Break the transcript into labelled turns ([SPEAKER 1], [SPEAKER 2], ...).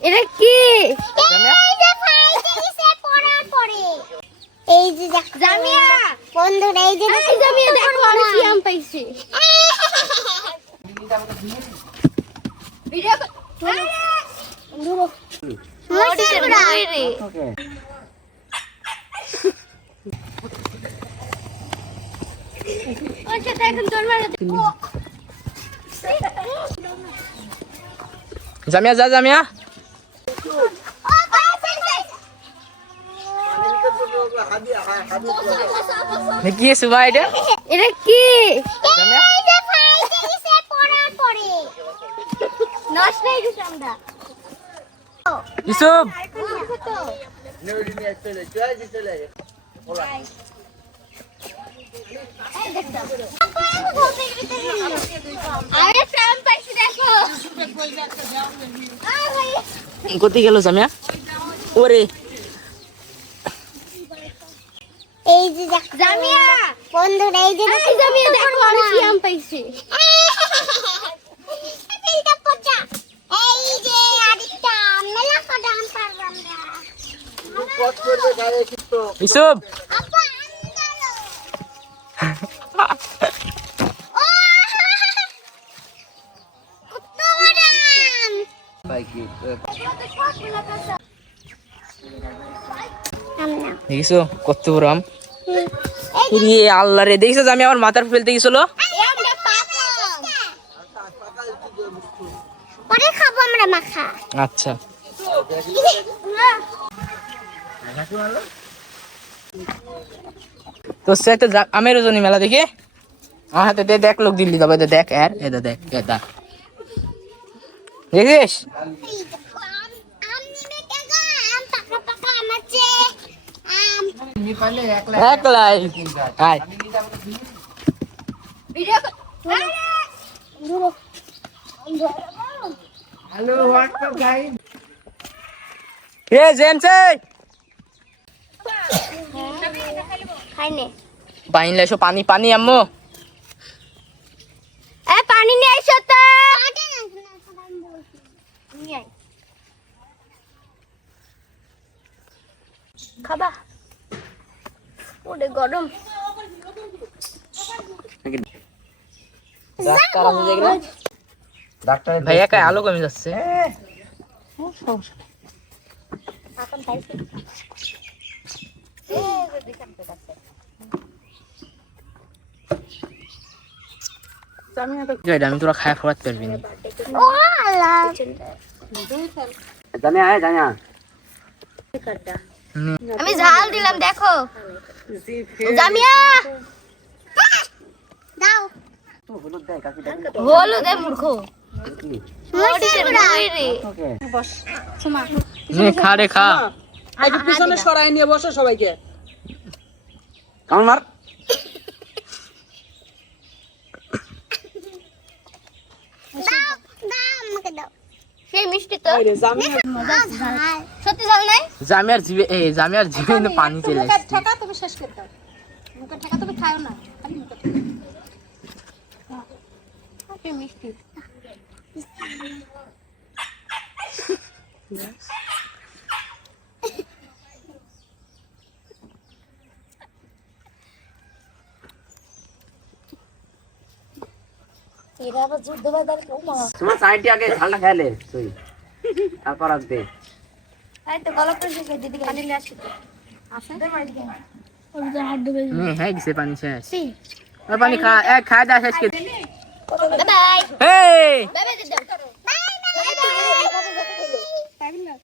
[SPEAKER 1] এটা কি?
[SPEAKER 2] এই যে
[SPEAKER 1] জামিয়া!
[SPEAKER 2] বন্ধুরা এই যে
[SPEAKER 1] জামিয়া দেখো আমি কি আম পাইছি। ভিডিও এখন তোর মারা
[SPEAKER 3] জামিয়া যা জামিয়া। কি সুবা এটা?
[SPEAKER 1] এটা কি?
[SPEAKER 3] ইসুব
[SPEAKER 1] আরে
[SPEAKER 3] কোথায় গেল জামিয়া? ওরে।
[SPEAKER 2] এই যে
[SPEAKER 1] জামিয়া।
[SPEAKER 2] বন্ধুরা এই যে
[SPEAKER 1] জামিয়া দেখো আমি আম। পাইছি।
[SPEAKER 2] তিনটা পচা এই যে আরেকটা মেলা কটা আম পারব আমরা
[SPEAKER 3] ইসুব
[SPEAKER 2] আপা আন্দালো ও কত বড় আম আম না
[SPEAKER 3] দেখিছো? কত বড় আম? আল্লাহ রে দেখিছো জামিয়া আমার মাথার ফেলতে গেছিল? আচ্ছা। তো সে তো যা- আমের ওজনী মেলা দেখি? আমার হাতে দে দেখ লোক দিল্লি যাবে দেখ আর এটা দেখ এটা দেখিস? এ জেমসে!
[SPEAKER 1] খাইনে।
[SPEAKER 3] পানি পানি পানি আম্মু।
[SPEAKER 1] এ পানি নিয়ে তো। খাবা ওরে গরম
[SPEAKER 3] ভাইয়া কায় আলো কমে যাচ্ছে? আমি তোরা খায় ফোরাতে পারবি না।
[SPEAKER 2] আল্লাহ
[SPEAKER 3] আয় জানিয়া
[SPEAKER 1] আমি ঝাল দিলাম দেখো জামিয়া
[SPEAKER 2] দাও
[SPEAKER 1] দে মূর্খ
[SPEAKER 3] খা রে খা
[SPEAKER 4] পিছনে সরাই নিয়ে বসো সবাইকে
[SPEAKER 3] কামন মার
[SPEAKER 2] দাও দাও আমাকে দাও
[SPEAKER 1] সেই মিষ্টি তো। সত্যি ঝাল নাই?
[SPEAKER 3] জামিয়ার জিবে এই জামিয়ার জিবে পানি চলে আসছে
[SPEAKER 4] ঠেকা তুমি শেষ করে দাও। মুখে ঠেকা তুমি খাও না খালি মুখে ঠেকা।
[SPEAKER 1] মিষ্টি। এরা আবার যুদ্ধ বাজার কেউ মা।
[SPEAKER 3] তোমার সাইডটি আগে ঝালটা খেলে তুই। তারপর আসবে।
[SPEAKER 1] এই তো গলা করে শিখে দিদি খালি নিয়ে আসি আসে। দে মাইল গেম ওর যা হাত ডুবে
[SPEAKER 3] হুম হ্যাঁ গিসে পানি শেষ। আর পানি খা এক খা দা শেষ কি bye bye. Hey bye bye.
[SPEAKER 1] Bye bye.